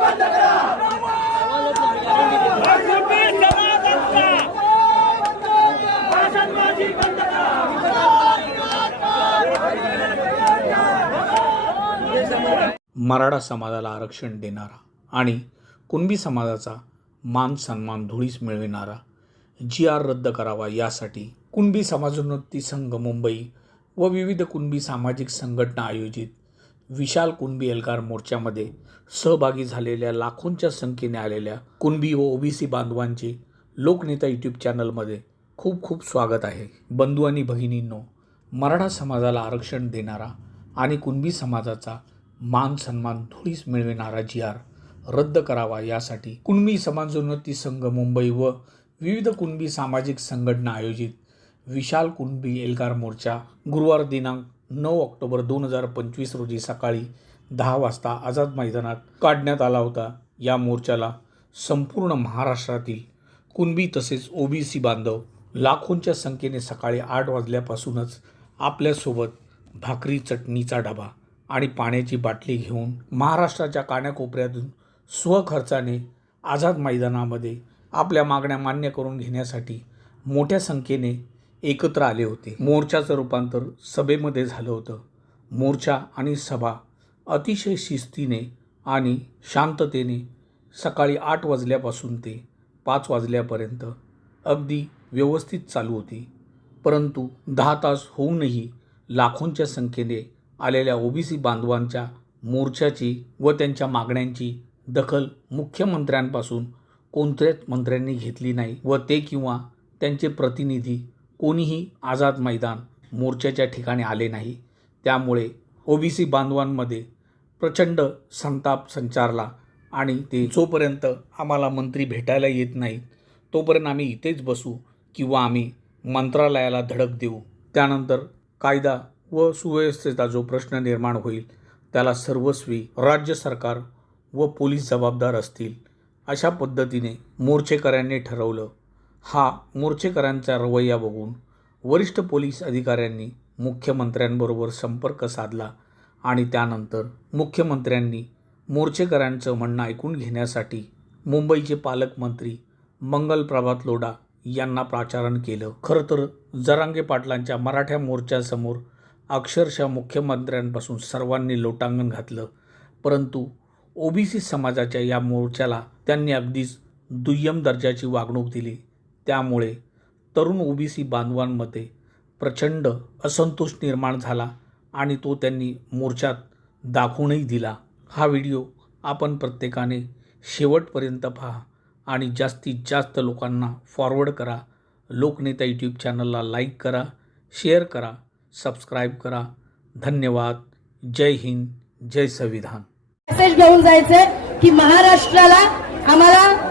मराठा समाजाला आरक्षण देणारा आणि कुणबी समाजाचा मान सन्मान धुळीस मिळविणारा GR रद्द करावा यासाठी कुणबी समाजोन्नती संघ मुंबई व विविध कुणबी सामाजिक संघटना आयोजित विशाल कुणबी एल्गार मोर्चामध्ये सहभागी झालेल्या लाखोंच्या संख्येने आलेल्या कुणबी व OBC बांधवांचे लोकनेता यूट्यूब चॅनलमध्ये खूप खूप स्वागत आहे. बंधू आणि भगिनींनो, मराठा समाजाला आरक्षण देणारा आणि कुणबी समाजाचा मान सन्मान धुळीस मिळविणारा GR रद्द करावा यासाठी कुणबी समाजोन्नती संघ मुंबई व विविध कुणबी सामाजिक संघटना आयोजित विशाल कुणबी एल्गार मोर्चा गुरुवार दिनांक 9 ऑक्टोबर 2025 रोजी सकाळी 10 वाजता आझाद मैदानात काढण्यात आला होता. या मोर्चाला संपूर्ण महाराष्ट्रातील कुणबी तसेच OBC बांधव लाखोंच्या संख्येने सकाळी 8 वाजल्यापासूनच आपल्यासोबत भाकरी, चटणीचा डबा आणि पाण्याची बाटली घेऊन महाराष्ट्राच्या कानाकोपऱ्यातून स्वखर्चाने आझाद मैदानामध्ये आपल्या मागण्या मान्य करून घेण्यासाठी मोठ्या संख्येने एकत्र आले होते. मोर्चाचं रूपांतर सभेमध्ये झालं होतं. मोर्चा आणि सभा अतिशय शिस्तीने आणि शांततेने सकाळी 8 वाजल्यापासून ते 5 वाजल्यापर्यंत अगदी व्यवस्थित चालू होती. परंतु 10 तास होऊनही लाखोंच्या संख्येने आलेल्या OBC बांधवांच्या मोर्चाची व त्यांच्या मागण्यांची दखल मुख्यमंत्र्यांपासून कोणत्याच मंत्र्यांनी घेतली नाही व ते किंवा त्यांचे प्रतिनिधी कोणीही आझाद मैदान मोर्चाच्या ठिकाणी आले नाही. त्यामुळे OBC बांधवांमध्ये प्रचंड संताप संचारला आणि ते जोपर्यंत आम्हाला मंत्री भेटायला येत नाहीत तोपर्यंत आम्ही इथेच बसू किंवा आम्ही मंत्रालयाला धडक देऊ. त्यानंतर कायदा व सुव्यवस्थेचा जो प्रश्न निर्माण होईल त्याला सर्वस्वी राज्य सरकार व पोलीस जबाबदार असतील, अशा पद्धतीने मोर्चेकऱ्यांनी ठरवलं. हा मोर्चेकऱ्यांचा रवैया बघून वरिष्ठ पोलीस अधिकाऱ्यांनी मुख्यमंत्र्यांबरोबर संपर्क साधला आणि त्यानंतर मुख्यमंत्र्यांनी मोर्चेकऱ्यांचं म्हणणं ऐकून घेण्यासाठी मुंबईचे पालकमंत्री मंगल प्रभात लोढा यांना पाचारण केलं. खरं तर जरांगे पाटलांच्या मराठा मोर्चासमोर अक्षरशः मुख्यमंत्र्यांपासून सर्वांनी लोटांगण घातलं. परंतु OBC समाजाच्या या मोर्चाला त्यांनी अगदीच दुय्यम दर्जाची वागणूक दिली. त्यामुळे तरुण OBC बांधवांमध्ये प्रचंड असंतोष निर्माण झाला आणि तो त्यांनी मोर्चात दाखवूनही दिला. हा व्हिडिओ आपण प्रत्येकाने शेवटपर्यंत पहा आणि जास्तीत जास्त लोकांना फॉरवर्ड करा. लोकनेता यूट्यूब चॅनलला लाईक करा, शेअर करा, सबस्क्राईब करा. धन्यवाद. जय हिंद, जय संविधान. मेसेज घेऊन जायचंय की महाराष्ट्राला आम्हाला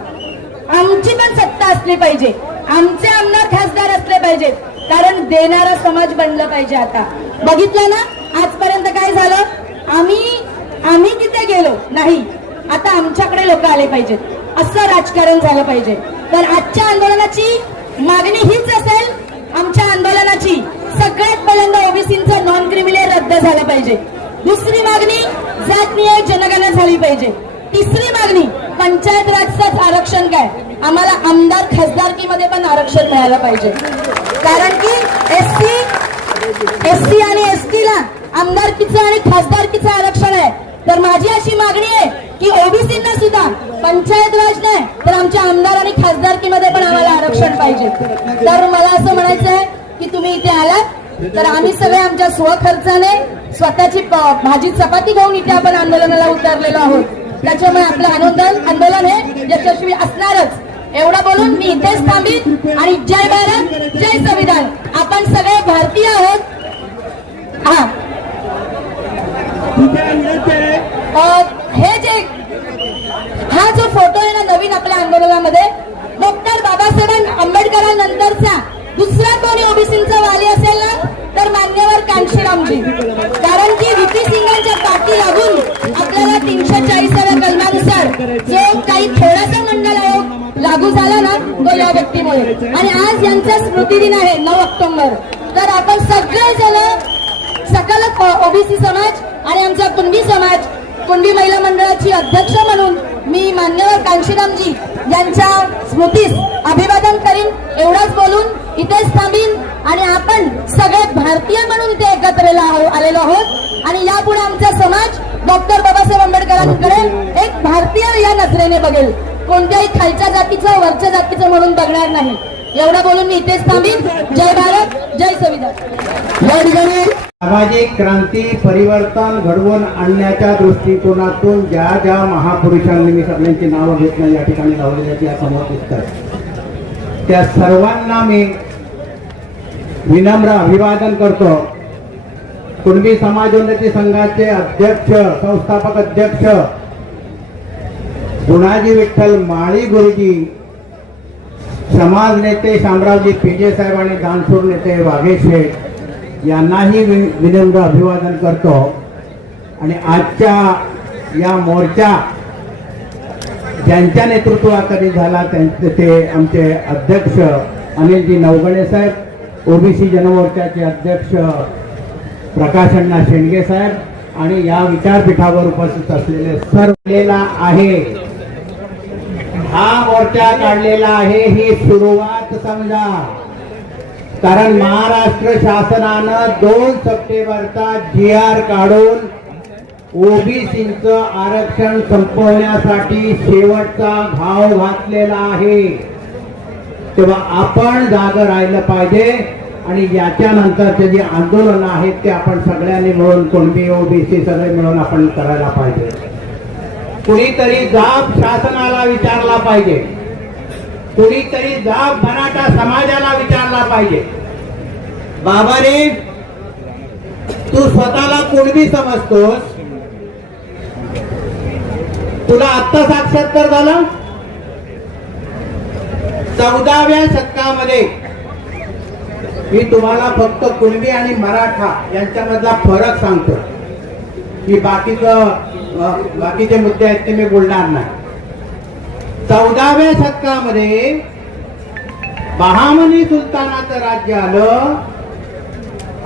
आमची पण सत्ता असली पाहिजे, आमचे आमदार खासदार असले पाहिजेत, कारण देणारा समाज बनला पाहिजे. आता बघितलं ना आजपर्यंत काय झालं, आम्ही तिथे गेलो नाही, आता आमच्याकडे लोक आले पाहिजेत, असं राजकारण झालं पाहिजे. तर आजच्या आंदोलनाची मागणी हीच असेल. आमच्या आंदोलनाची सगळ्यात पहिल्यांदा OBCचं नॉन क्रिमिनल रद्द झालं पाहिजे. दुसरी मागणी जातनीय जनगणना झाली पाहिजे. तिसरी मागणी पंचायत राजचं आरक्षण काय, आम्हाला आमदार खासदारकीमध्ये पण आरक्षण मिळालं पाहिजे. कारण की SC आणि ST ला आमदारकीचं आणि खासदारकीचं आरक्षण आहे. तर माझी अशी मागणी आहे की OBCना सुद्धा पंचायत राज नाही तर आमच्या आमदार आणि खासदारकीमध्ये पण आम्हाला आरक्षण पाहिजे. तर मला असं म्हणायचं आहे की तुम्ही इथे आलात तर आम्ही सगळे आमच्या स्वखर्चाने स्वतःची भाजी चपाती घेऊन इथे आपण आंदोलनाला उतरलेलो आहोत. त्याच्यामुळे आपलं आंदोलन हे यशस्वी असणारच. एवढं बोलून मी इथेच थांबीन आणि जय भारत, जय संविधान. आपण सगळे भारतीय आहोत. हा जो फोटो आहे ना नवीन आपल्या आंदोलनामध्ये, डॉक्टर बाबासाहेब आंबेडकरांनंतरचा दुसरा कोणी OBCचा वाली असेल ना तर मान्यवर कांशीरामजी. कारण की VP सिंगांच्या पाठी लागून आपल्याला 340व्या कलमानुसार जो काही थोडासा मंडल आयोग लागू झाला ना तो या व्यक्तीमुळे. आणि आज यांचा स्मृती दिन आहे 9 ऑक्टोबर. तर आपण सगळेजण सकल OBC समाज आणि आमचा कुणबी समाज, कुणबी महिला मंडळाची अध्यक्ष म्हणून मान्यवर कांशीरामजी यांच्या स्मृतीस अभिवादन करीन। एवढंच बोलून इथेच थांबीन आणि आपण सगळे भारतीय म्हणून इथे एकत्र आलेलो आहोत आणि यापुढे आमचा समाज डॉक्टर बाबासाहेब आंबेडकरांकडे एक भारतीय या नजरेने बघेल, कोणत्याही खालच्या जातीचं वरच्या जातीचं म्हणून बघणार नाही। एवढं बोलून मी इथेच थांबीन। जय भारत, जय संविधान। या ठिकाणी सामाजिक क्रांती परिवर्तन घडवून आणण्याच्या दृष्टिकोनातून ज्या ज्या महापुरुषांनी मी सगळ्यांची नावं घेत नाही या ठिकाणी लावलेल्याची समोर दिसतात त्या सर्वांना मी विनम्र अभिवादन करतो। कुणबी समाज उन्नती संघाचे अध्यक्ष संस्थापक अध्यक्ष गुणाजी विठ्ठल माळी गुरुजी, समाज नेते शामरावजी पिंजे साहेब आणि दानशूर नेते वाघेश शेठ यांनाही विनम्र अभिवादन करतो। आणि आजच्या या मोर्चा ज्यांच्या नेतृत्वाखाली झाला त्यांचे ते आमचे अध्यक्ष अनिलजी नवगणे साहेब, ओबीसी जनमोर्चाचे अध्यक्ष प्रकाशअण्णा शेंडगे साहेब आणि या विचारपीठावर उपस्थित असलेले सर्व आहे। हा मोर्चा काढलेला आहे ही सुरुवात समजा, कारण महाराष्ट्र शासनानं 2 सप्टेंबरचा GR काढून ओबीसीचं आरक्षण संपवण्यासाठी शेवटचा घाव घातलेला आहे। तेव्हा आपण जागं राहिलं पाहिजे आणि याच्यानंतरचे जे आंदोलन आहेत ते आपण सगळ्यांनी मिळून कुणबी ओबीसी सगळे मिळून आपण करायला पाहिजे। कुणीतरी जाब शासनाला विचारला पाहिजे, कुणीतरी जाब मराठा समाजाला विचारला पाहिजे। बाबा रे, तू स्वतःला कुणबी समजतोस, तुला आत्ता साक्षात्कार झाला? 14व्या शतकामध्ये मी तुम्हाला फक्त कुणबी आणि मराठा यांच्यामधला फरक सांगतो, की बाकीचे मुद्दे आहेत ते मी बोलणार नाही। 14व्या शतकामध्ये बहामनी सुलतानाचं राज्य आलं,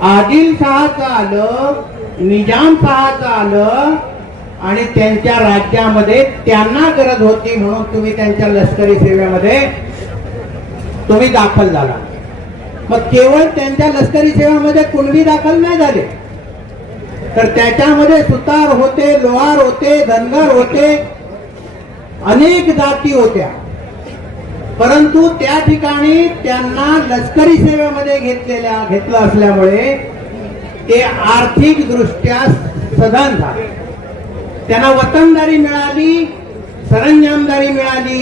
आदिलशहाचं आलं, निजामशहाचं आलं आणि त्यांच्या राज्यामध्ये त्यांना गरज होती म्हणून तुम्ही त्यांच्या लष्करी सेवेमध्ये तुम्ही दाखल झाला। मग केवळ त्यांच्या लष्करी सेवेमध्ये कुणबी दाखल नाही झाले, तर त्याच्यामध्ये सुतार होते, लोहार होते, धनगर होते, अनेक जाती होत्या। परंतु त्या ठिकाणी त्यांना लष्करी सेवेमध्ये घेतलं असल्यामुळे ते आर्थिक दृष्ट्या सधन झाले, त्यांना वतनदारी मिळाली, सरंजामदारी मिळाली।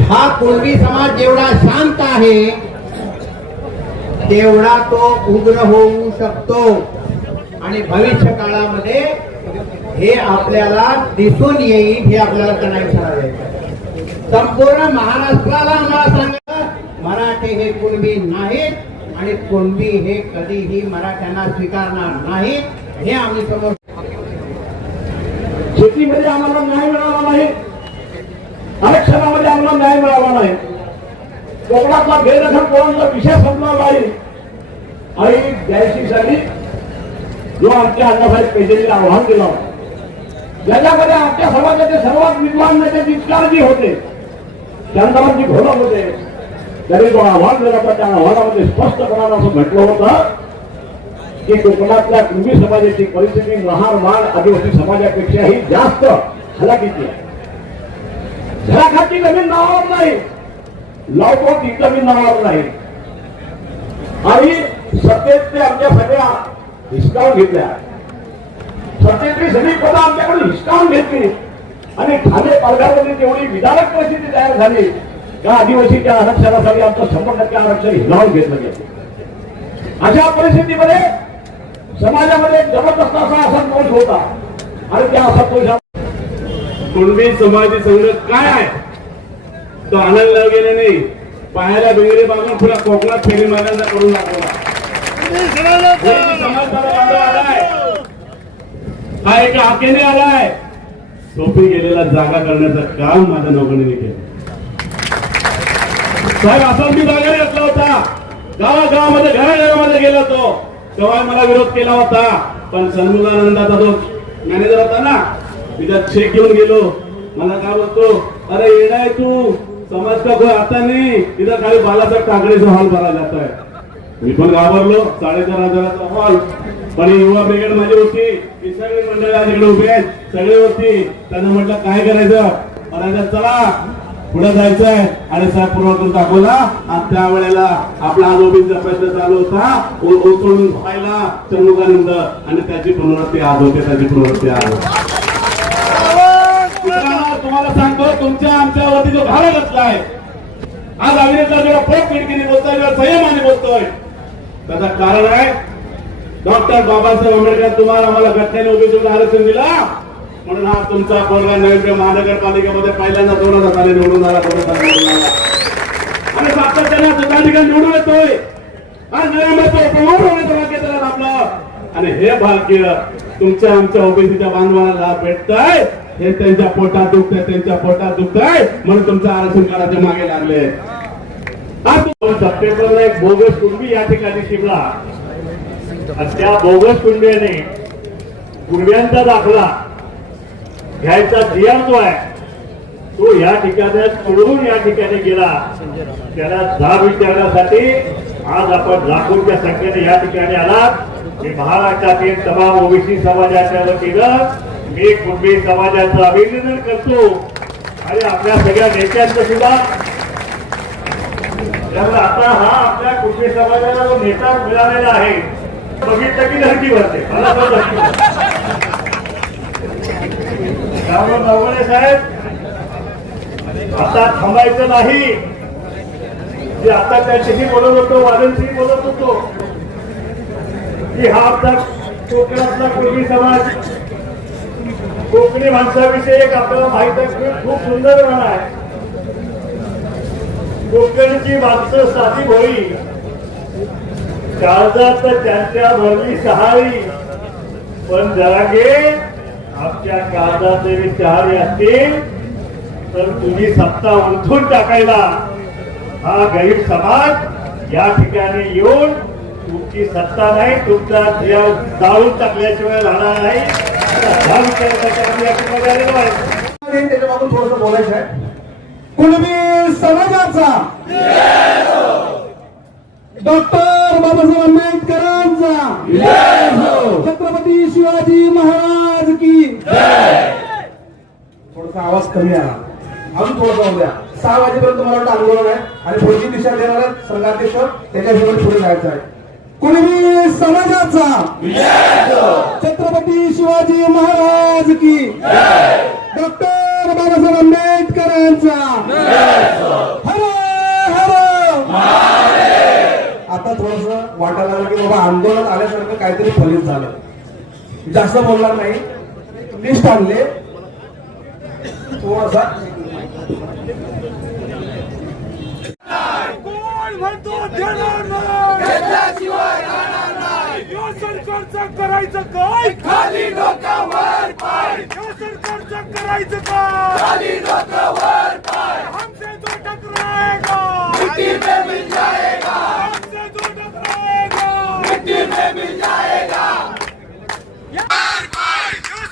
हा कुणबी समाज जेवढा शांत आहे तेवढा तो उग्र होऊ शकतो आणि भविष्य काळामध्ये हे आपल्याला दिसून येईल, हे आपल्याला कनेक्ट करायचं। संपूर्ण महाराष्ट्राला आम्हाला सांगा, मराठी हे कुणबी नाहीत आणि कुणबी हे कधीही मराठ्यांना स्वीकारणार नाही, हे आम्ही समोर। शेतीमध्ये आम्हाला न्याय मिळाला नाही, आरक्षणामध्ये आम्हाला न्याय मिळाला नाही, कोकणातला बेदखल पोरांचा विषय संपला नाही आणि 82 साली जो आमच्या अण्णासाहेब पेजेंनी आव्हान दिलं, ज्याच्यामध्ये आमच्या समाजाचे सर्वात विद्वान नेते निष्काळजी होते, चंद्रजी घोलप होते, त्यांनी जो आव्हान दिला होता त्या आव्हानामध्ये स्पष्टपणानं असं म्हटलं होतं की कोकणातल्या कुणबी समाजाची परिस्थिती महार आदिवासी समाजापेक्षाही जास्त हलाखीची आहे। घराखाची जमीन नावावर नाही, लावतो ती जमीन नावावर नाही आणि सत्तेत ते आमच्या सगळ्या हिसकावून घेतल्या, सत्तेतली सगळी पदं आमच्याकडून हिसकावून घेतली आणि ठाणे पालघरमध्ये तेवढी विधानक परिस्थिती तयार झाली त्या आदिवासीच्या आरक्षणासाठी आमचं 100% आरक्षण हिरावून घेतलं गेलं। अशा परिस्थितीमध्ये समाजामध्ये जबरदस्त असा असंतोष होता आणि त्या असंतोषात कुणबी समाज संघ काय आहे तो आनंद गेले नाही, पाहायला बेगरे बाबा पुरा कोकणात फेरी मारायला करून दाखवला। समाज आलाय, हा एका हाकेने आलाय, सोपी गेलेला जागा करण्याचं काम माझ्या नोकरीने केलं। साहेब असं मी जागा घेतला होता, गावागावामध्ये घराघरामध्ये गेलो होतो, तेव्हा मला विरोध केला होता, पण सन्मुखानंदाचा जो मॅनेजर होता ना, तिथं चेक घेऊन गेलो, मला काय बोलतो, अरे येणार तू समाज का कोई आता नाही, इथं खाली बालासाहेब ठाकरेचा हॉल भरायला जात आहे. मी पण घाबरलो, 4,500 हॉल. पण युवा ब्रिगेड माझी होती, ही सगळी मंडळी आज इकडे उभी आहेत, सगळे होती. त्यांना म्हटलं काय करायचं, म्हणायचं चला पुढे जायचंय आणि साहेब पूर्ण करून दाखवला. आणि त्यावेळेला आपला आरोपीचा प्रश्न चालू होता, उचलून व्हायला चंदुकानंद, आणि त्याची पुनरावृत्ती आज होते, त्याची पुनरावृत्ती आज होते. तुम्हाला सांगतो, तुमच्या आमच्या वरती जो भार घातलाय, आज अभिनेता जेव्हा पोट खिडकीने बोलतोय, जेव्हा संयमाने बोलतोय, त्याचं कारण आहे डॉक्टर बाबासाहेब आंबेडकर तुम्हाला आम्हाला घटनेने ओबीसीचं आरक्षण दिला, म्हणून हा तुमचा पोरगा नवी महानगरपालिकेमध्ये पहिल्यांदा 2000 साली निवडून आला, आणि सातत्याने दुसऱ्या ठिकाणी निवडून येतोय. आज नव्यामध्ये आपलं, आणि हे भाग्य तुमच्या आमच्या ओबीसीच्या बांधवांना लाभ भेटतंय. हे त्यांच्या पोटात दुखतंय, त्यांच्या पोटात दुखतंय, म्हणून तुमचं आरक्षण करायचे मागे लागले. आज 2 सप्टेंबरला एक बोगस कुणबी या ठिकाणी शिरला, आणि त्या बोगस कुणब्याने कुणब्यांचा दाखला घ्यायचा नियम जो आहे तो या ठिकाणी सोडून या ठिकाणी गेला. त्याला जाब विचारण्यासाठी आज आपण लाखोंच्या संख्येने या ठिकाणी आलात. मी महाराष्ट्रातील तमाम ओबीसी समाजाच्या वतीनं मी कुणबी समाजाचं अभिनंदन करतो, आणि आपल्या सगळ्या नेत्यांचं सुद्धा. त्यामुळे आता हा आपल्या कुणबी समाजाला जो नेता मिळालेला आहे, बघितलं की धरती भरते. मला पण धरती भरते. त्यामुळे नवगणे साहेब, आता थांबायचं नाही. जे आता त्यांच्याशी बोलत होतो, वादनशी बोलत होतो, की हा आपला कोकणातला कुणबी समाज, कोकणी माणसाविषयी एक आपल्याला माहित आहे, खूप सुंदर म्हण आहे. कोकणची माणसं साधी भोळी, काळजात त्यांच्या भरली सहारी, पण जरागे आमच्या काळजात जरी चहारी असतील तर तुम्ही सत्ता उलथून टाकायला हा गरीब समाज या ठिकाणी येऊन तुमची सत्ता नाही, तुमचा ध्येय जाळून टाकल्याशिवाय राहणार नाही. त्याच्या बाबत थोडस बोलायचं आहे. कुणबी समाजाचा, डॉक्टर बाबासाहेब आंबेडकरांचा, छत्रपती शिवाजी महाराज की. थोडासा आवाज कमी आला, अजून थोडासा होऊ द्या. 6 वाजेपर्यंत मला वाटतं आंदोलन आहे, आणि पुढची दिशा देणार संघाध्यक्ष, त्याच्याशिवाय पुढे जायचं आहे. कुणबी समाजाचा, छत्रपती शिवाजी महाराज की, डॉक्टर बाबासाहेब आंबेडकरांचा. हर हर. आता थोडस वाटायला लागलं की बाबा आंदोलन आल्यासारखं काहीतरी फलित झालं. जास्त बोलणार नाही, लिस्ट आणले थोडासा. कोण म्हणतो देणार नाही, या सरकारचं करायचं काय, खाली डोक्यावर पाय. या सरकारचं करायचं काय, खाली डोक्यावर पाय. हमसे जो टकराएगा मिट्टी में मिल जाएगा, हमसे जो टकराएगा मिट्टी में मिल जाएगा. या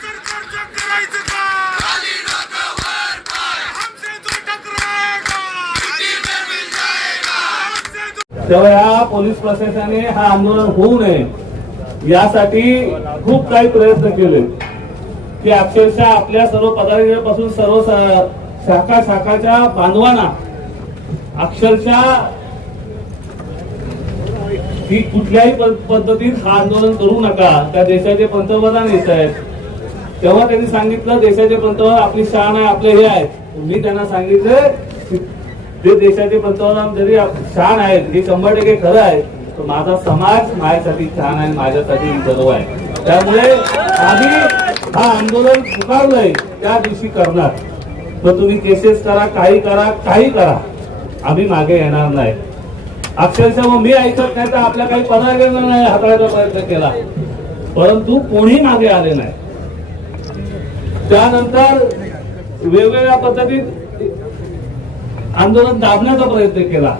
सरकारचं करायचं काय, खाली डोक्यावर पाय. हमसे जो टकराएगा मिट्टी में मिल जाएगा. तेव्हा या पोलीस प्रशासनाने हा आंदोलन होऊ नये यासाठी खूप काही प्रयत्न केले, की अक्षरशः आपल्या सर्व पदाधिकाऱ्यांपासून सर्व शाखाच्या बांधवांना अक्षरशः की कुठल्याही पद्धतीत हा आंदोलन करू नका. त्या देशाचे पंतप्रधान येत आहेत, तेव्हा त्यांनी सांगितलं देशाचे पंतप्रधान आपली शान आहे, आपले हे आहेत. मी त्यांना सांगितलं जे देशाचे पंतप्रधान जरी शान आहेत, हे 100% खरं आहे, तर माझा समाज माझ्यासाठी छान आहे, माझ्यासाठी गर्व आहे. त्यामुळे आम्ही हा आंदोलन पुकारलंय त्या दिवशी करणार. तर तुम्ही केसेस करा, काही करा, आम्ही मागे येणार नाही. अक्षरशः मग मी ऐकत नाही तर आपल्या काही पदाधिकाऱ्यांना हाताळायचा प्रयत्न केला, परंतु कोणी मागे आले नाही. त्यानंतर वेगवेगळ्या पद्धतीत आंदोलन दाबण्याचा प्रयत्न केला,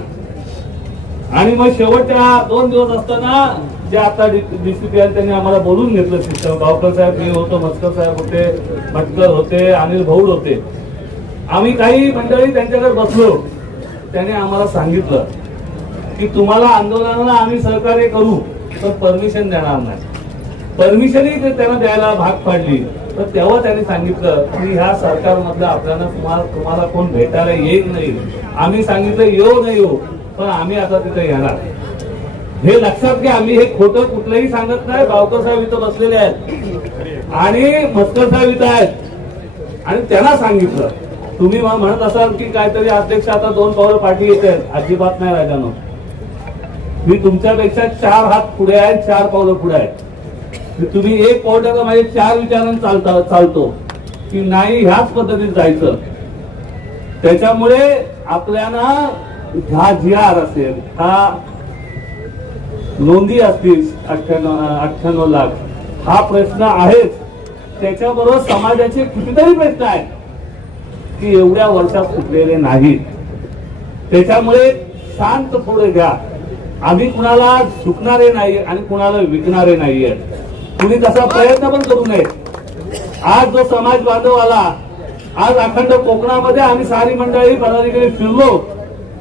आणि मग शेवटच्या 2 दिवस असताना जे आता डीसीपी त्यांनी आम्हाला बोलून घेतलं. सिस्टम गावकर साहेब मी होतो, मस्कर साहेब होते, भटकर होते, अनिल भाऊड होते. आम्ही काही मंडळी त्यांच्याकडे बसलो, त्याने आम्हाला सांगितलं की तुम्हाला आंदोलनाला आम्ही सहकार्य करू, पण परमिशन देणार नाही. परमिशनही त्यांना द्यायला भाग पाडली. तर तेव्हा त्यांनी सांगितलं की ह्या सरकारमधलं आपल्याला तुम्हाला कोण भेटायला येईल नाही. आम्ही सांगितलं येऊ नाही येऊ, पण आम्ही आता तिथे येणार. हे लक्षात घ्या, आम्ही हे खोटं कुठलंही सांगत नाही. बावकर साहेब इथं बसलेले आहेत आणि मस्कर साहेब इथं आहेत आणि त्यांना सांगितलं. तुम्ही म्हणत असाल की काहीतरी अध्यक्ष आता 2 पावलं पाठी येते, अजिबात नाही राजानो. मी तुमच्यापेक्षा 4 हात पुढे आहे, 4 पावलं पुढे आहे. तुम्ही 1 पाऊल टाका, माझे 4 विचारांनी चालतो की नाही ह्याच पद्धतीत जायचं. त्याच्यामुळे आपल्याला हा GR असेल, हा नोंदी असतील 98 लाख, हा प्रश्न आहेच. त्याच्याबरोबर समाजाचे कितीतरी प्रश्न आहेत की एवढ्या वर्षात सुटलेले नाहीत. त्याच्यामुळे शांत थोडे घ्या. आम्ही कुणाला चुकणारे नाही आणि कुणाला विकणारे नाहीये. कुणी तसा प्रयत्न पण करू नये. आज जो समाज बांधव आला, आज अखंड कोकणामध्ये आम्ही सारी मंडळी पदाधिकारी फिरलो,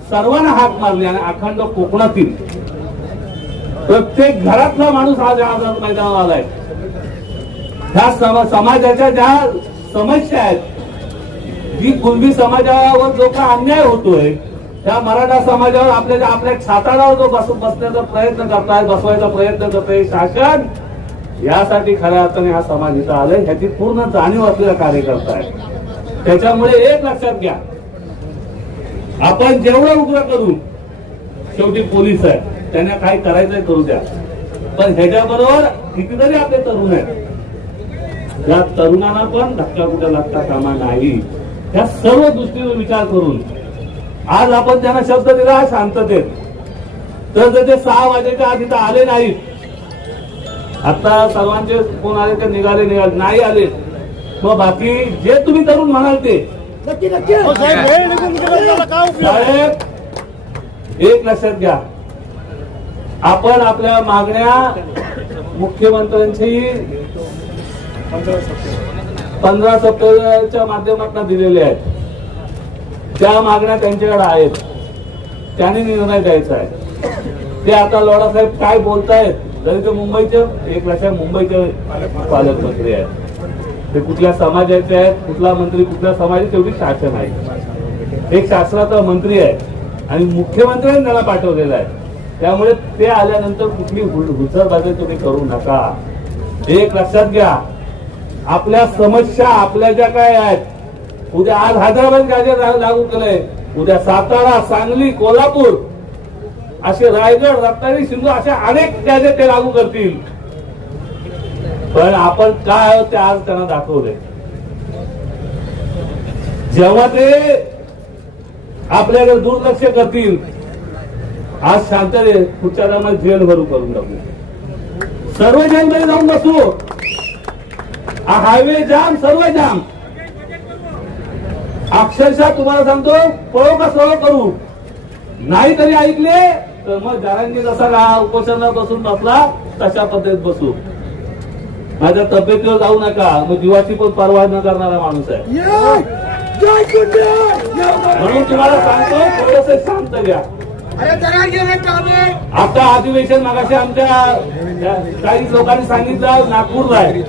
सर्वांना हाक मारली आणि अखंड कोकणातील प्रत्येक घरातला माणूस आज मैदानावर आलाय. ह्या समाजाच्या ज्या समस्या आहेत, जी कुणबी समाजावर जो का अन्याय होतोय, त्या मराठा समाजावर आपल्या छाताडावर जो बसण्याचा प्रयत्न करताय, बसवायचा प्रयत्न करताय शासन, यासाठी खऱ्या अर्थाने हा समाज इथं आलाय. ह्याची पूर्ण जाणीव असलेला कार्यकर्ता आहे. त्याच्यामुळे एक लक्षात घ्या, आपण जेवढं उग्र करू, शेवटी पोलीस आहे, त्यांना काय करायचंय करू द्या. पण ह्याच्याबरोबर कितीतरी आपले तरुण आहेत, या तरुणांना पण धक्का कुठे लागता कामा नाही. या सर्व दृष्टीने विचार करून आज आपण त्यांना शब्द दिला शांततेत. तर जर ते 6 वाजेच्या आधी आले नाहीत, आता सर्वांचे कोण आले ते निघाले नाही आले, मग बाकी जे तुम्ही तरुण म्हणाल ते साहेब, एक लक्षात घ्या, आपण आपल्या मागण्या मुख्यमंत्र्यांची 15 सप्टेंबरच्या माध्यमातून दिलेल्या आहेत. त्या मागण्या त्यांच्याकडे आहेत, त्यांनी निर्णय द्यायचा आहे. ते आता लोढासाहेब काय बोलतायत, जरी ते मुंबईचे, एक लक्षात मुंबईचे पालकमंत्री आहेत, ते कुठल्या समाजाचे आहेत, कुठला मंत्री कुठल्या समाजाचे, तेवढी शासन आहे. एक शासनाचा मंत्री आहे आणि मुख्यमंत्र्यांनी त्याला पाठवलेला आहे. त्यामुळे ते आल्यानंतर कुठली हुसरबाजी तुम्ही करू नका. एक लक्षात घ्या, आपल्या समस्या आपल्या ज्या काय आहेत, उद्या आज हैदराबाद गाजर लागू केलंय, उद्या सातारा, सांगली, कोल्हापूर, असे रायगड, रत्नागिरी, सिंधू, अशा अनेक गॅजेट ते लागू करतील. पण आपण काय आहोत ते आज त्यांना दाखवले. जेव्हा ते आपल्याकडे दुर्लक्ष करतील, आज शांतते पुढच्या टायमाला जेल भरू करून टाकू, सर्व जेलमध्ये जाऊन बसू, हायवे जाम, सर्व जाम. अक्षरशः तुम्हाला सांगतो, पळो का सवय करू, नाही तरी ऐकले तर मग जरांगी जसा उपोषणाला बसून बसला तशा पद्धतीत बसू. माझ्या तब्येतीवर जाऊ नका, मग जीवाची पण पर्वा न करणारा माणूस आहे. म्हणून तुम्हाला सांगतो, थोडंसं शांत घ्या. आता अधिवेशन मागाशी आमच्या काही लोकांनी सांगितलं नागपूरला आहे,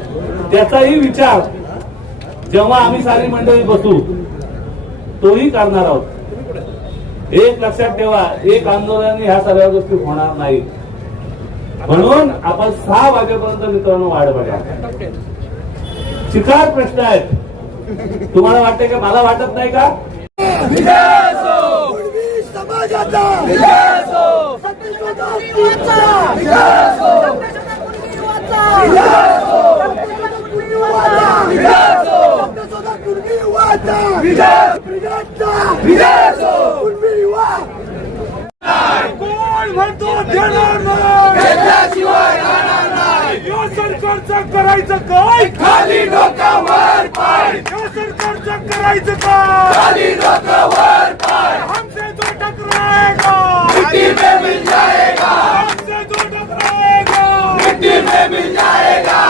त्याचाही विचार जेव्हा आम्ही सारी मंडळी बसू तोही करणार आहोत. एक लक्षात ठेवा, एक आंदोलनाने ह्या सगळ्या गोष्टी होणार नाही. म्हणून आपण 6 वाजेपर्यंत मित्रांनो वाढ बघा. चिकार प्रश्न आहेत. तुम्हाला वाटतंय का, मला वाटत नाही का? कोण म्हणतो देणार नाही, घेतल्याशिवाय राहणार नाही. या सरकारचं करायचं काय, खाली डोक्यावर पाय. या सरकारचं करायचं काय, खाली डोक्यावर पाय. हमसे जो टकराएगा मिट्टी में मिल जाएगा, हमसे जो टकराएगा मिट्टी में मिल जाएगा.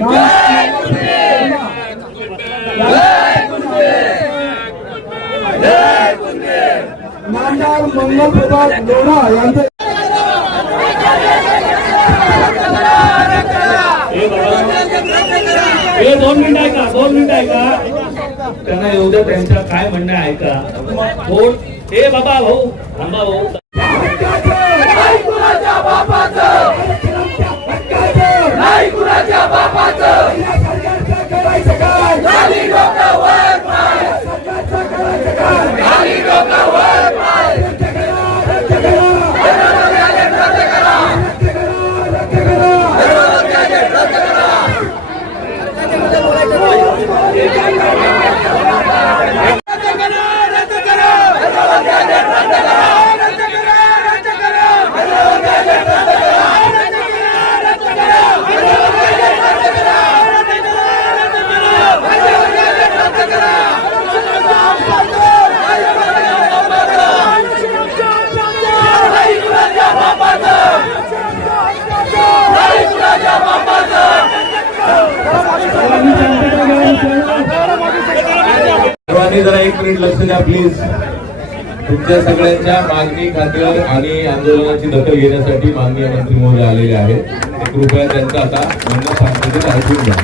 जय आमदार मंगलप्रभात लोढा यांचे हे 2 मिनिटं ऐका, 2 मिनिटं ऐका. त्यांना येऊ द्या, त्यांच्या काय म्हणणं आहे ऐका. कोण हे बाबा भाऊ थांबा भाऊ. नाही कुणाच्या बापाचं, नाही कुणाच्या बापाचं. करायचं काय खाली डोकं वर पाय, खाली डोकं वर पाय. विरोधकांचे रद्द करा, विरोधकांचे रद्द करा. सर्वांनी जरा 1 मिनिट लक्ष द्या प्लीज. तुमच्या सगळ्यांच्या मागणी खात्यावर आणि आंदोलनाची दखल घेण्यासाठी माननीय मंत्री महोदय आलेले आहेत. कृपया त्यांचं आता म्हणणं सांगण्याचे ऐकून घ्या.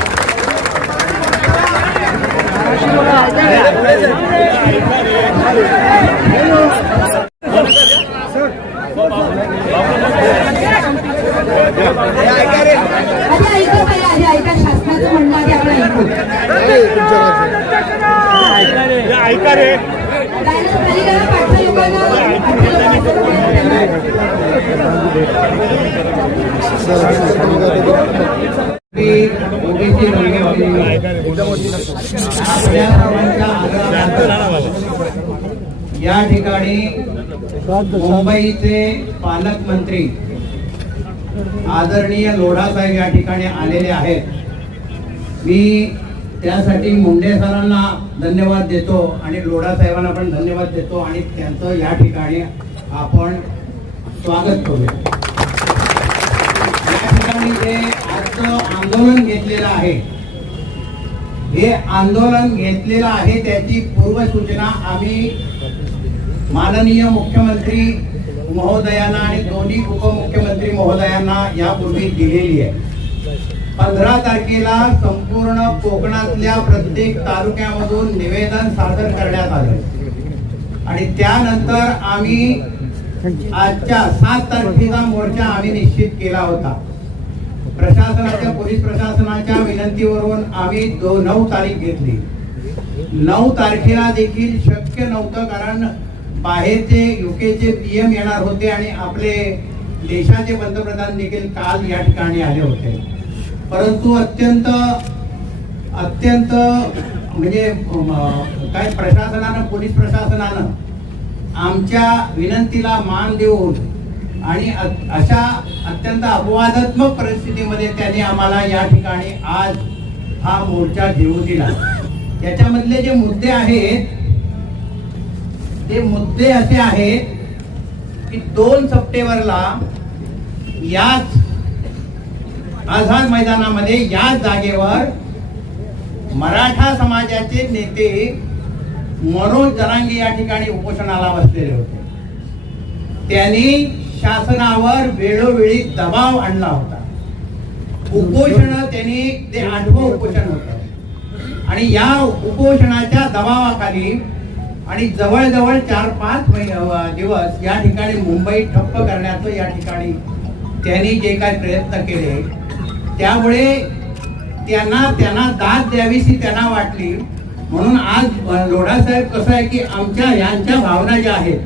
ऐका शासनाचं म्हणणं आहे आपण ऐकू. ऐका रे. ओबीसी आपल्या सर्वांच्या आग्रहानंतर या ठिकाणी मुंबईचे पालकमंत्री आदरणीय लोढा साहेब या ठिकाणी आलेले आहेत. मी त्यासाठी मुंडे सरांना धन्यवाद देतो आणि लोढा साहेबांना पण धन्यवाद देतो आणि त्यांचं या ठिकाणी आपण स्वागत करूया. या ठिकाणी जे आजचं आंदोलन घेतलेलं आहे, हे आंदोलन घेतलेलं आहे त्याची पूर्वसूचना आम्ही माननीय मुख्यमंत्री महोदयांना आणि दोन्ही उपमुख्यमंत्री महोदयांना यापूर्वी दिलेली आहे. 15 तारखेला संपूर्ण कोकणातल्या प्रत्येक तालुक्यामधून निवेदन सादर करण्यात आलं आणि त्यानंतर आम्ही आजच्या 7 तारखेचा मोर्चा आम्ही निश्चित केला होता. प्रशासनाच्या पोलीस प्रशासनाच्या विनंतीवरून आम्ही 9 तारीख घेतली. 9 तारखेला देखील शक्य नव्हतं कारण बाहेरचे युकेचे PM येणार होते आणि आपले देशाचे पंतप्रधान देखील काल या ठिकाणी आले होते. परंतु अत्यंत म्हणजे काय प्रशासनानं पोलीस प्रशासनानं आमच्या विनंतीला मान देऊन आणि अशा अत्यंत अपवादात्मक परिस्थितीमध्ये त्यांनी आम्हाला या ठिकाणी आज हा मोर्चा घेऊ दिला. याच्यामधले जे मुद्दे आहेत ते मुद्दे असे आहेत की 2 सप्टेंबरला याच आझाद मैदानामध्ये याच जागेवर मराठा समाजाचे नेते मनोज जरांगे या ठिकाणी उपोषणाला बसलेले होते. त्यांनी शासनावर वेळोवेळी दबाव आणला होता. उपोषण त्यांनी ते 8वं उपोषण होतं आणि या उपोषणाच्या दबावाखाली आणि जवळजवळ 4-5 दिवस या ठिकाणी मुंबई ठप्प करण्याचं या ठिकाणी त्यांनी जे काही प्रयत्न केले त्यामुळे त्यांना दाद द्यावीशी त्यांना वाटली. म्हणून आज लोढा साहेब कसं आहे की यांच्या भावना ज्या आहेत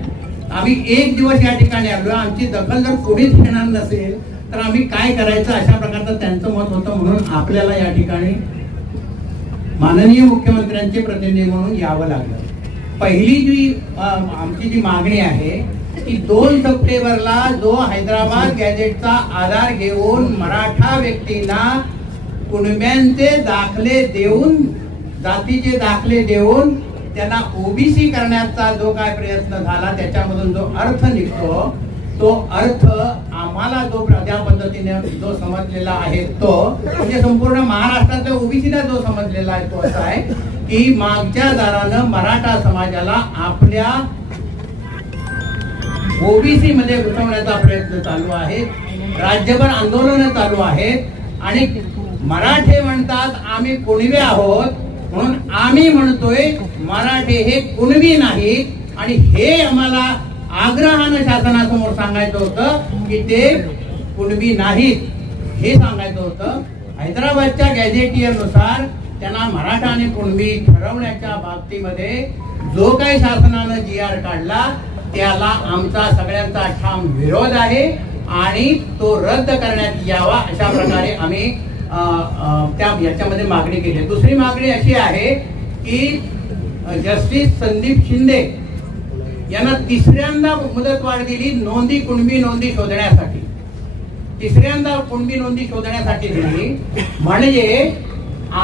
आम्ही 1 दिवस या ठिकाणी आलो, आमची दखल जर कोणीच घेणार नसेल तर आम्ही काय करायचं अशा प्रकारचं त्यांचं मत होतं. म्हणून आपल्याला या ठिकाणी माननीय मुख्यमंत्र्यांचे प्रतिनिधी म्हणून यावं लागलं. पहिली जी आमची जी मागणी आहे की 2 सप्टेंबरला जो हैदराबाद गॅजेटचा आधार घेऊन मराठा व्यक्तींना कुणब्यांचे दाखले देऊन जातीचे दाखले देऊन त्यांना ओबीसी करण्याचा जो काय प्रयत्न झाला त्याच्यामधून जो अर्थ निघतो तो अर्थ आम्हाला जो त्या पद्धतीने जो समजलेला आहे तो म्हणजे संपूर्ण महाराष्ट्रातल्या ओबीसीला जो समजलेला आहे तो असा आहे की मागच्या दारानं मराठा समाजाला आपल्या ओबीसी मध्ये घुसवण्याचा प्रयत्न चालू आहे. राज्यभर आंदोलनं चालू आहेत आणि मराठे म्हणतात आम्ही कुणबी आहोत, म्हणून आम्ही म्हणतोय मराठे हे कुणबी नाहीत आणि हे आम्हाला आग्रहानं शासनासमोर सांगायचं होतं की ते कुणबी नाहीत, हे सांगायचं होतं. हैदराबादच्या गॅझेटियरनुसार त्यांना मराठा आणि कुणबी ठरवण्याच्या बाबतीमध्ये जो काही शासनानं GR काढला त्याला आमचा सगळ्यांचा ठाम विरोध आहे आणि तो रद्द करण्यात यावा अशा प्रकारे आम्ही त्या याच्यामध्ये मागणी केली. दुसरी मागणी अशी आहे की जस्टिस संदीप शिंदे यांना तिसऱ्यांदा मुदतवाढ दिली नोंदी कुणबी नोंदी शोधण्यासाठी. तिसऱ्यांदा कुणबी नोंदी शोधण्यासाठी दिली म्हणजे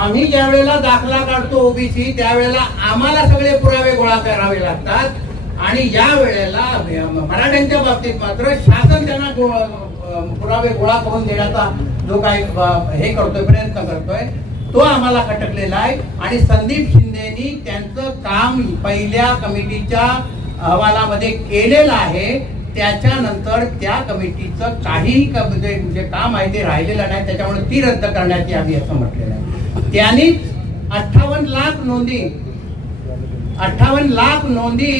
आम्ही ज्या वेळेला दाखला काढतो ओबीसी त्यावेळेला आम्हाला सगळे पुरावे गोळा करावे लागतात आणि या वेळेला मराठ्यांच्या बाबतीत मात्र शासन त्यांना पुरावे गोळा करून देण्याचा जो काही हे करतोय प्रयत्न करतोय तो आम्हाला खटकलेला आहे. आणि संदीप शिंदेनी त्यांचं काम पहिल्या कमिटीच्या अहवालामध्ये केलेलं आहे. त्याच्यानंतर त्या कमिटीचं काहीही जे काम आहे ते राहिलेलं नाही, त्याच्यामुळे ती रद्द करण्यात यावी असं म्हटलेलं आहे. त्यांनीच 58 लाख नोंदी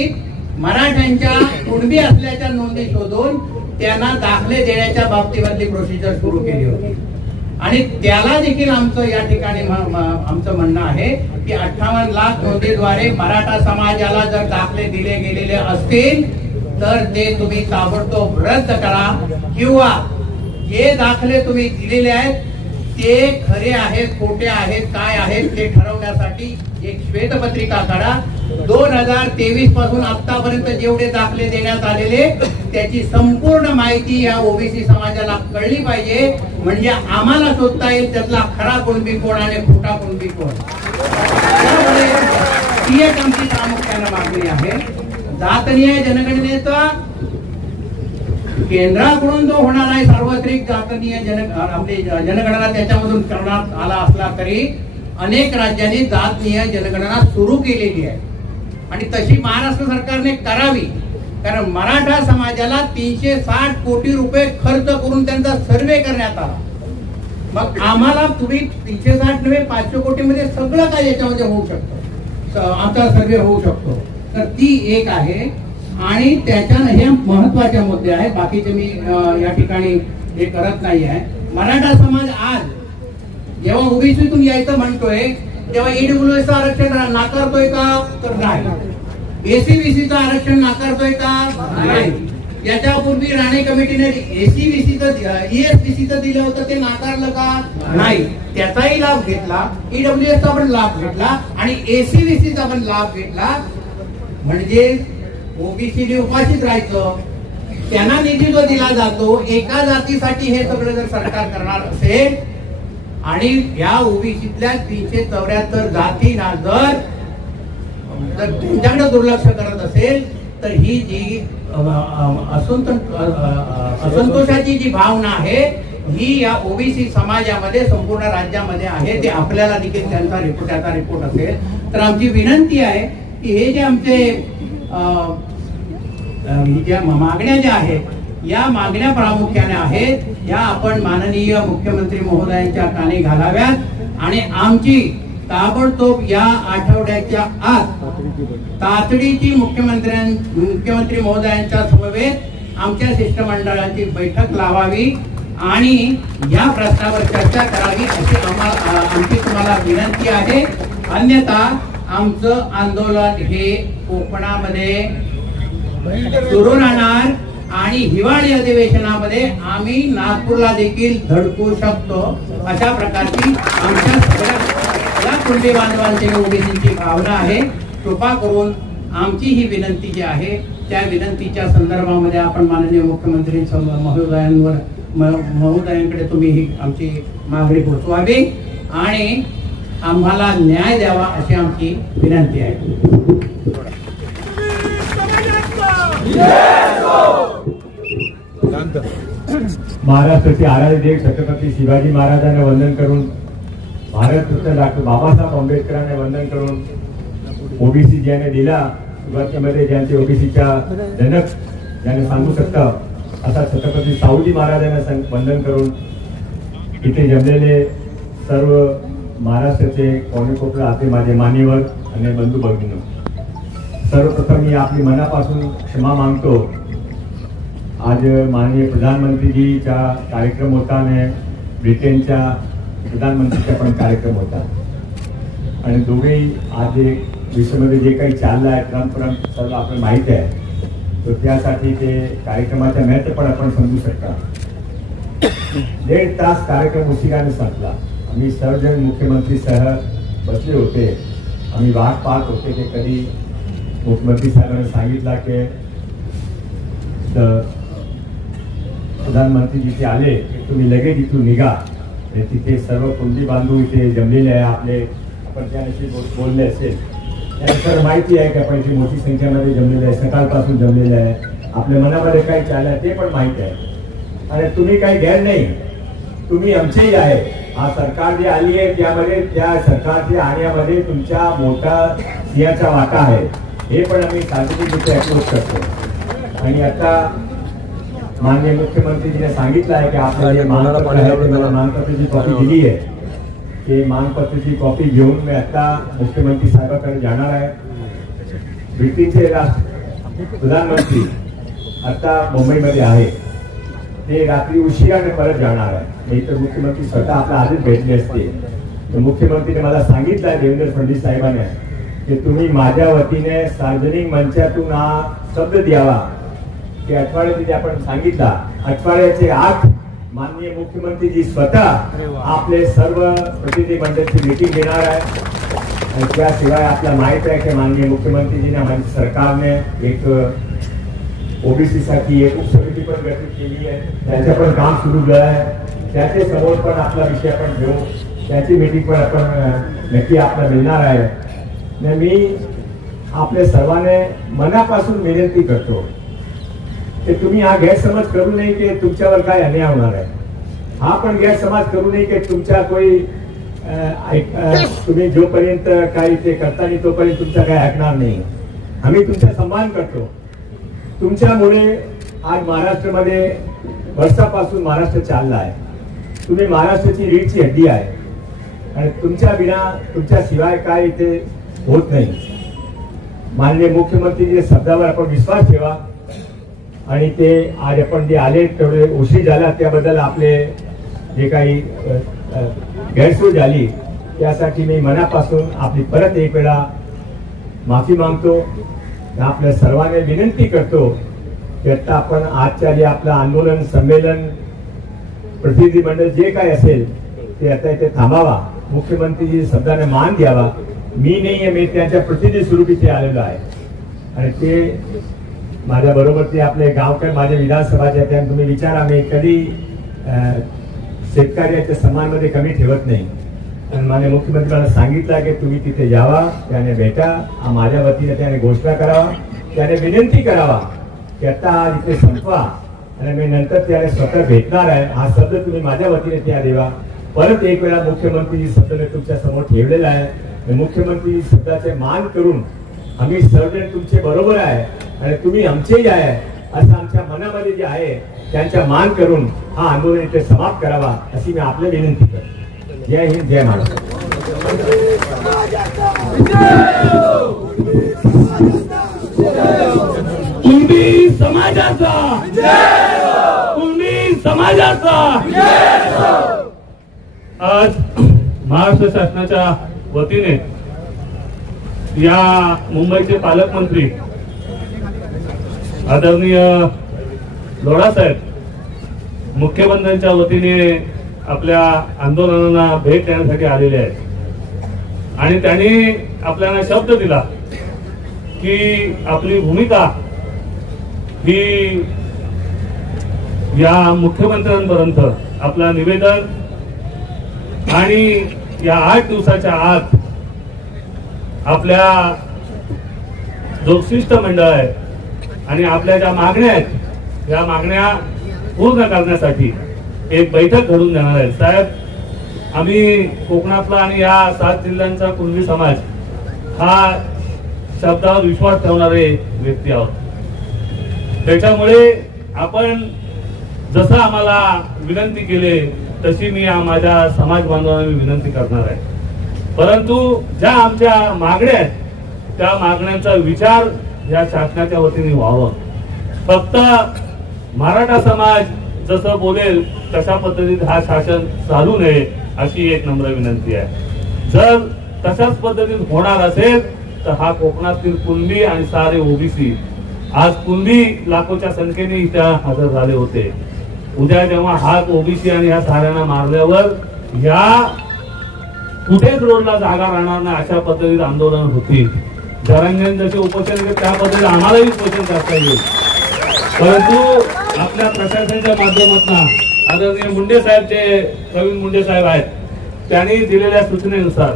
मराठ्यांच्या कुणबी असल्याच्या नोंदी शोधून त्यांना दाखले देण्याच्या बाबतीमधली प्रोसिजर सुरू केली होती आणि त्याला देखील आमचं या ठिकाणी आमचं म्हणणं आहे की 58 लाख नोंदीद्वारे मराठा समाजाला जर दाखले दिले गेलेले असतील तर ते तुम्ही ताबडतोब रद्द करा किंवा जे दाखले तुम्ही दिलेले आहेत ते खरे आहेत खोटे आहेत काय आहेत ते ठरवण्यासाठी एक श्वेतपत्रिका काढा. 2023 पासून आतापर्यंत जेवढे दाखले देण्यात आलेले त्याची संपूर्ण माहिती या ओबीसी समाजाला कळली पाहिजे म्हणजे आम्हाला शोधता येईल त्यातला खरा कुणबी कोण आणि खोटा कुणबी कोण. त्यामुळे ती एक आमची प्रामुख्याने मागणी आहे. जातनीय जनगणनेचा केंद्राकडून जो होणार आहे सार्वत्रिक जातनीय आपली जनगणना त्याच्यामधून करण्यात आला असला तरी अनेक राज्यांनी जातनीय जनगणना सुरू केलेली आहे आणि तशी महाराष्ट्र सरकारने करावी. कारण मराठा समाजाला 360 कोटी रुपये खर्च करून त्यांचा सर्वे करण्यात आला. मग आम्हाला तुम्ही 360 नव्हे 500 कोटी मध्ये सगळं काय याच्यामध्ये होऊ शकतं, आमचा सर्वे होऊ शकतो. तर ती एक आहे आणि त्याच्यानं हे महत्वाचे मुद्दे आहेत. बाकीचे मी या ठिकाणी हे करत नाही आहे. मराठा समाज आज जेव्हा ओबीसीतून यायचं म्हणतोय तेव्हा ईडब्ल्यूएसचं आरक्षण नाकारतोय का तर नाही. एसीबीसीचं आरक्षण नाकारतोय का नाही. याच्यापूर्वी राणे कमिटीने एसीबीसीचं ईएसबीसीचं दिलं होतं ते नाकारलं का नाही. त्याचाही लाभ घेतला, ईडब्ल्यूएसचा पण लाभ घेतला आणि एसीबीसीचा पण लाभ घेतला. म्हणजे ओबीसी उपाशीच राहायचं. त्यांना निधी जो दिला जातो एका जातीसाठी हे सगळं जर सरकार करणार असेल आणि या ओबीसीतल्या 374 जातींना जर त्यांच्याकडे दुर्लक्ष करत असेल तर ही जी असंतोषाची जी भावना आहे ही या ओबीसी समाजामध्ये संपूर्ण राज्यामध्ये आहे. ते आपल्याला देखील त्याचा रिपोर्ट असेल तर आमची विनंती आहे की हे जे आमचे ज्या मागण्या ज्या आहेत या मागण्या प्रामुख्याने आहेत या आपण माननीय मुख्यमंत्री महोदयांच्या कानी घालाव्यात आणि आमची ताबडतोब या आठवड्याच्या आत तातडीची मुख्यमंत्री महोदयांच्या समवेत आमच्या शिष्टमंडळाची बैठक लावावी आणि या प्रश्नावर चर्चा करावी अशी आमची तुम्हाला विनंती आहे. अन्यथा आमचं आंदोलन हे कोकणामध्ये सुरू राहणार आणि हिवाळी अधिवेशनामध्ये आम्ही नागपूरला देखील धडकू शकतो अशा प्रकारची आमच्या सगळ्या कुणबी बांधवांची ओबीसीची भावना आहे. कृपा करून आमची ही विनंती जी आहे त्या विनंतीच्या संदर्भामध्ये आपण माननीय मुख्यमंत्री महोदयांकडे तुम्ही ही आमची मागणी पोहोचवावी आणि आम्हाला न्याय द्यावा अशी आमची विनंती आहे. महाराष्ट्राचे आराध्य छत्रपती शिवाजी महाराजांना वंदन करून भारतरत्न डॉक्टर बाबासाहेब आंबेडकरांना वंदन करून ओबीसी ज्याने दिला सुरुवातीमध्ये ज्यांचे ओबीसीच्या जनक ज्याने सांगू शकता असा छत्रपती सावजी महाराजांना वंदन करून इथे जमलेले सर्व महाराष्ट्राचे कोणेकोपरा आते माझे मान्यवर आणि बंधू भगिनी, सर्वप्रथम मी आपली मनापासून क्षमा मागतो. आज माननीय प्रधानमंत्रीजीचा कार्यक्रम होता आणि ब्रिटनच्या प्रधानमंत्रीचा पण कार्यक्रम होता आणि दोघेही आज विश्वमध्ये जे काही चाललं आहे ट्रम्प सर्व आपण माहीत आहे. तर त्यासाठी ते कार्यक्रमाच्या महत्त्व पण आपण समजू शकता. 1.5 तास कार्यक्रम उशिराने संपला. आम्ही सर्वजण मुख्यमंत्री सह बसले होते. आम्ही वाट पाहत होते की कधी मुख्यमंत्री साहेबांनी सांगितलं की प्रधानमंत्री जिथे आले की तुम्ही लगेच इथून निघा. तिथे सर्व कुंडी बांधू इथे जमलेले आहे आपले, आपण त्याविषयी बोलले असेल. त्यानंतर माहिती आहे की आपण इथे मोठी संख्येमध्ये जमलेले आहे, सकाळपासून जमलेले आहे. आपल्या मनामध्ये काय चाललं आहे ते पण माहिती आहे आणि तुम्ही काही गैर नाही, तुम्ही आमचेही आहे. हा सरकार जे आली आहे त्यामध्ये त्या सरकारच्या आणण्यामध्ये तुमचा मोठा सिंहाचा वाटा आहे, हे पण आम्ही सार्वजनिकरित्या अप्रोच करतो. आणि आता माननीय मुख्यमंत्रीजीने सांगितलं आहे की आपल्याला मानपत्र आहे, मला मानपत्राची कॉपी दिली आहे. ते मानपत्राची कॉपी घेऊन मी आता मुख्यमंत्री साहेबांकडे जाणार आहे. ब्रिटनचे प्रधानमंत्री आता मुंबईमध्ये आहे, ते रात्री उशिराने परत जाणार आहे. नाही तर मुख्यमंत्री स्वतः आपल्या आधीच भेटले असते. तर मुख्यमंत्रीने मला सांगितलं आहे देवेंद्र फडणवीस साहेबांनी की तुम्ही माझ्या वतीने सार्वजनिक मंचातून हा शब्द द्यावा की आठवड्यात आपण सांगितला आठवड्याचे 8 माननीय मुख्यमंत्रीजी स्वतः आपले सर्व प्रतिनिधी मंडळाची मीटिंग घेणार आहे. आणि त्याशिवाय आपल्याला माहित आहे की माननीय मुख्यमंत्रीजीने आमच्या सरकारने एक ओबीसी साठी एक उपसमिती पण गठीत केली आहे. त्याचं पण काम सुरू झालं आहे. त्याच्या समोर पण आपला विषय आपण घेऊ, त्याची मीटिंग पण आपण नक्की आपल्याला मिळणार आहे. मी आपल्या सर्वांना मनापासून विनंती करतो की तुम्ही हा गैरसमज करू नये की तुमच्यावर काय अन्याय होणार आहे. हा पण गैरसमज करू नये की तुमच्या कोई तुम्ही जोपर्यंत काही ते करता नाही तोपर्यंत तुमचा काही ऐकणार नाही. आम्ही तुमचा सन्मान करतो. तुमच्यामुळे आज महाराष्ट्रामध्ये वर्षापासून महाराष्ट्र चालला आहे. तुम्ही महाराष्ट्राची रीढची हड्डी आहे आणि तुमच्या बिना तुमच्या शिवाय काय इथे होत नाही. माननीय मुख्यमंत्री शब्दावर आपण विश्वास ठेवा आणि ते आज आपण जे आले तेवढे उशीर झाला त्याबद्दल आपले जे काही गैरसोय झाली त्यासाठी मी मनापासून आपली परत एक वेळा माफी मागतो. आपल्या सर्वांना विनंती करतो की आता आपण आजच्या जे आपलं आंदोलन संमेलन प्रतिनिधी मंडळ जे काय असेल ते आता इथे थांबावा. मुख्यमंत्री शब्दाने मान द्यावा. मी नाहीये, मी त्यांच्या प्रतिनिधी स्वरूपी ते आलेलो आहे आणि ते माझ्या बरोबर ते आपले गावकर माझ्या विधानसभाचे त्या तुम्ही विचारा. मी कधी शेतकऱ्याच्या समाजामध्ये कमी ठेवत नाही आणि माझ्या मुख्यमंत्र्यांना सांगितलं की तुम्ही तिथे जावा, त्याने भेटा, माझ्या वतीने त्याने घोषणा करावा, त्याने विनंती करावा की आता इथे संपवा आणि मी नंतर त्याने स्वतः भेटणार आहे. हा शब्द तुम्ही माझ्या वतीने त्या देवा. परत एक वेळा मुख्यमंत्री शब्द मी तुमच्या समोर ठेवलेला आहे. मुख्यमंत्री शब्दाचे मान करून आम्ही सर्वजण तुमचे बरोबर आहे आणि तुम्ही आमचेही आहे असं आमच्या मनामध्ये जे आहे त्यांचा मान करून हा आंदोलन इथे समाप्त करावा अशी मी आपल्या विनंती करतो. जय हिंद, जय महाराष्ट्र. कुणबी समाजाचा, कुणबी समाजाचा आज महाराष्ट्र शासनाच्या वतीने या मुंबईचे पालकमंत्री आदरणीय लोढा साहेब मुख्यमंत्र्यांच्या वतीने आपल्या आंदोलनाला भेट देण्यासाठी आलेले आहेत आणि त्यांनी आपल्याला शब्द दिला की आपली भूमिका ही या मुख्यमंत्र्यांपर्यंत आपला निवेदन आणि या 8 दिवसाच्या आत आपल्या जो शिष्टमंडळ आहे आणि आपल्या ज्या मागण्या आहेत या मागण्या पूर्ण करण्यासाठी एक बैठक घडून देणार आहे. साहेब, आम्ही कोकणातला आणि या 7 जिल्ह्यांचा कुणबी समाज हा शब्दावर विश्वास ठेवणारे व्यक्ती आहोत. त्याच्यामुळे आपण जसं आम्हाला विनंती केली तशी मी माझ्या समाज बांधवांना विनंती करणार आहे. परंतु ज्या आमच्या मागण्या आहेत त्या मागण्यांचा विचार या शासनाच्या वतीने व्हावं. फक्त मराठा समाज जसं बोलेल तशा पद्धतीत हा शासन चालू नये अशी एक नम्र विनंती आहे. जर तशाच पद्धतीत होणार असेल तर हा कोकणातील कुणबी आणि सारे ओबीसी, आज कुणबी लाखोच्या संख्येने इथं हजर झाले होते. उद्या जेव्हा हा ओबीसी आणि ह्या साऱ्यांना मारल्यावर या कुठेच रोडला जागा राहणार नाही अशा पद्धतीत आंदोलन होतील. जरांगेन जसे उपोषण केले त्या पद्धतीने आम्हालाही उपोषण करता येईल. परंतु आपल्या प्रशासनाच्या माध्यमातून आदरणीय मुंडे साहेबचे प्रवीण मुंडे साहेब आहेत, त्यांनी दिलेल्या सूचनेनुसार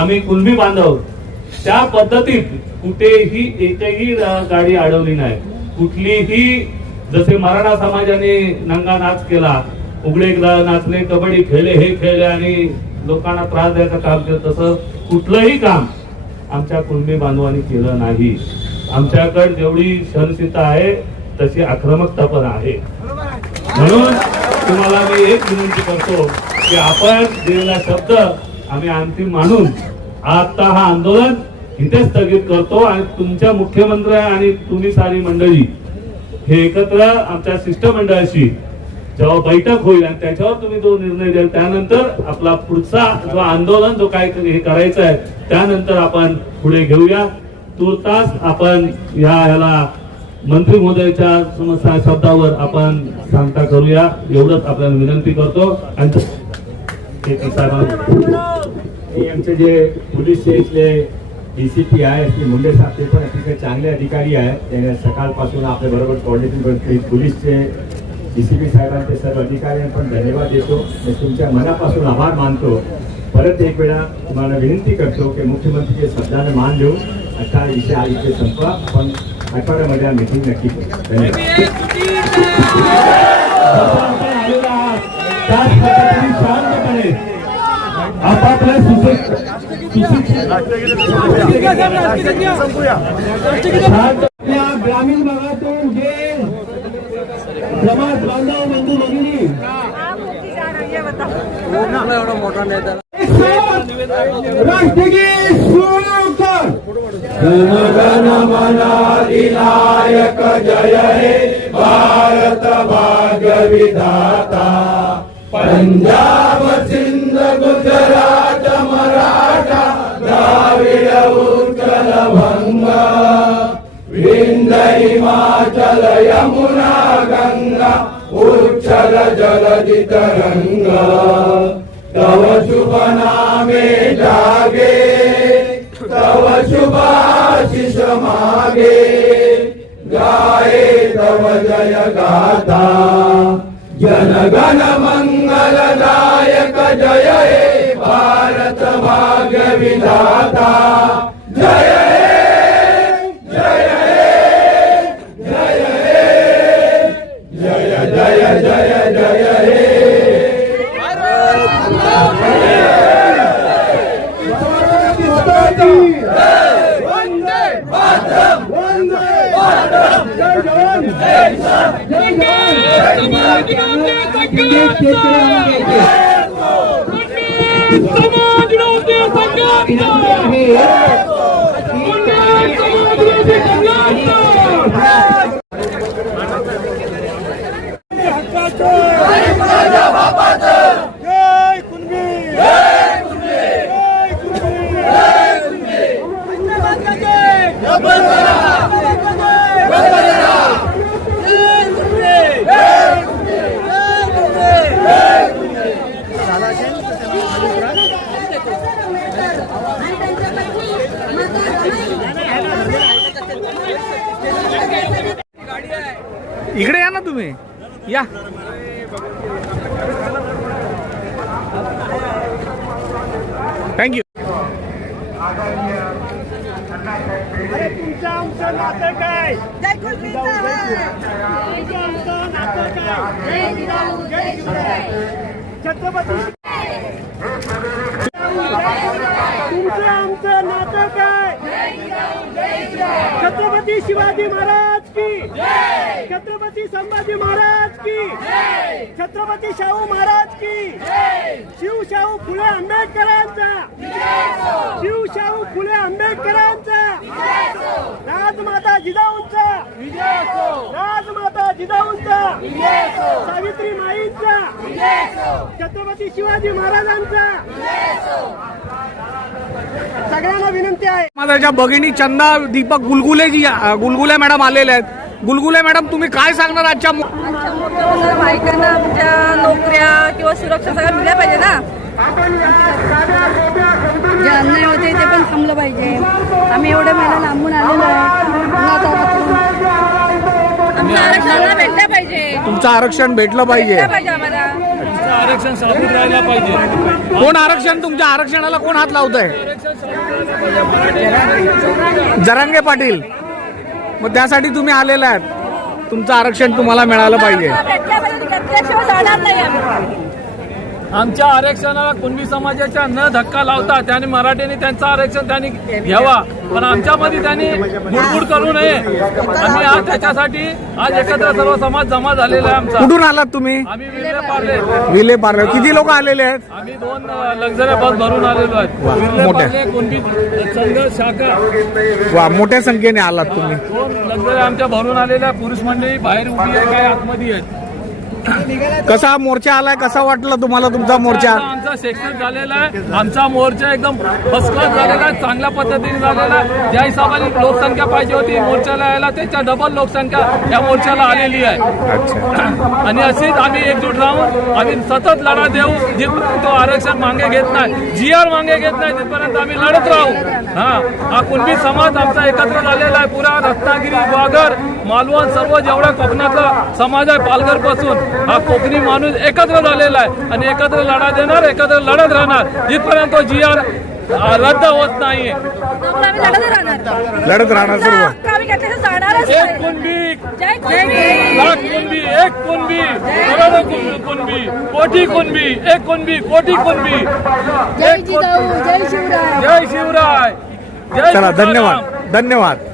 आम्ही कुणबी बांधव त्या पद्धतीत कुठेही एकही गाडी अडवली नाही. कुठलीही जसे मराठा समाजाने नंगा नाच केला, उघडे नाचले, कबड्डी खेळले, हे खेळले आणि लोकांना त्रास द्यायचं काम केलं, तसं कुठलंही काम आमच्या कुणबी बांधवांनी केलं नाही. आमच्याकडे जेवढी सहनशीलता आहे तशी आक्रमकता पण आहे. म्हणून तुम्हाला मी एक विनंती करतो की आपण दिलेला शब्द आम्ही अंतिम मानून आता हा आंदोलन इथे स्थगित करतो आणि तुमच्या मुख्यमंत्री आणि तुम्ही सारी मंडळी हे एकत्र आमच्या शिष्टमंडळाशी जेव्हा बैठक होईल आणि त्याच्यावर तुम्ही जो निर्णय द्याल त्यानंतर आपला पुढचा जो आंदोलन जो काय हे करायचं आहे त्यानंतर आपण पुढे घेऊया. तुर्तास आपण ह्याला मंत्री महोदयाच्या शब्दावर आपण सांगता करूया एवढंच आपल्याला विनंती करतो. आणि आमचे जे पोलीस स्टेशनले डीसीपी आहे श्री मुंडे साहेब ते पण अतिशय चांगले अधिकारी आहेत. त्याने सकाळपासून आपल्या बरोबर कोऑर्डिनेशन करते. पोलीसचे डीसीपी साहेबांचे सर्व अधिकाऱ्यांना पण धन्यवाद देतो. मी तुमच्या मनापासून आभार मानतो. परत एक वेळा तुम्हाला विनंती करतो की मुख्यमंत्रीचे शब्दाने मान देऊन असा विषय हा इथे संपवा. पण आठवड्यामध्ये मीटिंग नक्की करू. शांतपणे आपापल्या ग्रामीण भागातून जे समाज बांधव बंधू भगिनी राष्ट्रगीत सुरू कर. जनगण मन अधिनायक जय हे भारत भाग्य विधाता. पंजाब सिंध गुजरात मराठा द्राविड उत्कल भंग. विंध्य हिमाचल यमुना गंगा उच्छल जलधि तरंग. तव शुभ नामे जागे तव शुभाशिष मागे. गाये तव जय गाथा जनगण मंगलदायक जय हे भारत भाग्य विधाता. जय हे जय हे जय हे जय जय जय जय हे. वंदे मातरम वंदे मातरम. जय जवान जय किसान जय जवान जय जय कुणबी जय कुणबी जय कुणबी जय इकडे या ना तुम्ही या. थँक्यू. अरे तुमचं आमचं नातं काय? तुमचं आमचं नातं काय? छत्रपती तुमचं आमचं नातं काय? छत्रपती शिवाजी महाराज की छत्रपती संभाजी महाराज की छत्रपती शाहू महाराज की शिवशाहू फुले आंबेडकरांचा शिवशाहू फुले आंबेडकरांचा राजमाता जिजाऊंचा राजमाता जिजाऊंचा सावित्री माईंचा छत्रपती शिवाजी महाराजांचा सगळ्यांना विनंती आहे. माझ्या भगिनी चंदा दीपक गुलगुले मॅडम आलेले आहेत. गुलगुले मॅडम, तुम्ही काय सांगणार आजच्या बायकांना आमच्या नोकऱ्या किंवा सुरक्षा सगळ्या मिळाल्या पाहिजे ना. जे अन्याय होते ते पण थांबलं पाहिजे. आम्ही एवढ्या महिना लांबून आलेलो आहे. आमच्या आरक्षणाला भेटल्या पाहिजे. तुमचं आरक्षण भेटलं पाहिजे. आम्हाला आरक्षण साबूत राहायला पाहिजे. कोण आरक्षण, तुमच्या आरक्षणाला कोण हात लावत आहे? जरांगे पाटील. मग त्यासाठी तुम्ही आलेले आहात. तुमचं आरक्षण तुम्हाला मिळालं पाहिजे. भेटल्या पाहिजे. घेतल्याशिवाय जाणार नाही आम्ही. आमच्या आरक्षणाला कुणबी समाजाच्या न धक्का लावता त्यांनी मराठ्यांनी त्यांचं आरक्षण त्यांनी घ्यावा, पण आमच्यामध्ये त्यांनी गुडगुड करू नये. आम्ही आज त्याच्यासाठी आज एकत्र सर्व समाज जमा झालेला आहे. आमचा कुठून आलात तुम्ही? आम्ही विले पार्ले. विले पार्ले. किती लोक आलेले आहेत? आम्ही 2 लक्झरी बस भरून आलेलो आहेत. वा, विले मोठ्या. पार्ले कुणबी संघ शाखा वा, मोठ्या संख्येने आलात तुम्ही. 2 लक्झरी आमच्या भरून आलेल्या पुरुष मंडळी बाहेर उभी आहे, काय आतमध्ये आहेत. कसा मोर्चा आलाय? कसा वाटला तुम्हाला तुमचा मोर्चा? आमचा सेक्शन झालेला आहे. आमचा मोर्चा एकदम फर्स्ट क्लास झालेला आहे, चांगल्या पद्धतीने झालेला आहे. ज्या हिशोबाने लोकसंख्या पाहिजे होती मोर्चाला यायला, त्याच्या डबल लोकसंख्या या मोर्चाला आलेली आहे. आणि अशीच आम्ही एकजूट राहून आम्ही सतत लढा देऊ. जिथपर्यंत तो आरक्षण मागे घेत नाही, GR मागे घेत नाही, तिथपर्यंत आम्ही लढत राहू. हा कुणबी समाज आमचा एकत्र झालेला आहे. पुरा रत्नागिरी, वाघर, मालवण सर्व जेवढा कोकणातला समाज आहे, पालघर पासून हा कोकणी माणूस एकत्र झालेला आहे आणि एकत्र लढा देणार, एकत्र लढत राहणार जिथपर्यंत तो GR रद्द होत नाहीये. त्यामुळे आम्ही लढत राहणार. लढत राहणार सर्व. आम्ही घेतल्याशिवाय जाणारच एक नाही. कुणबी, जय कुणबी. लाख कुणबी, एक कुणबी, करोडो कुणबी, कोटी कुणबी, एक कुणबी, कोटी कुणबी. जय जिजाऊ, जय शिवराय. जय शिवराय, जय चला, तुकाराम. धन्यवाद. धन्यवाद.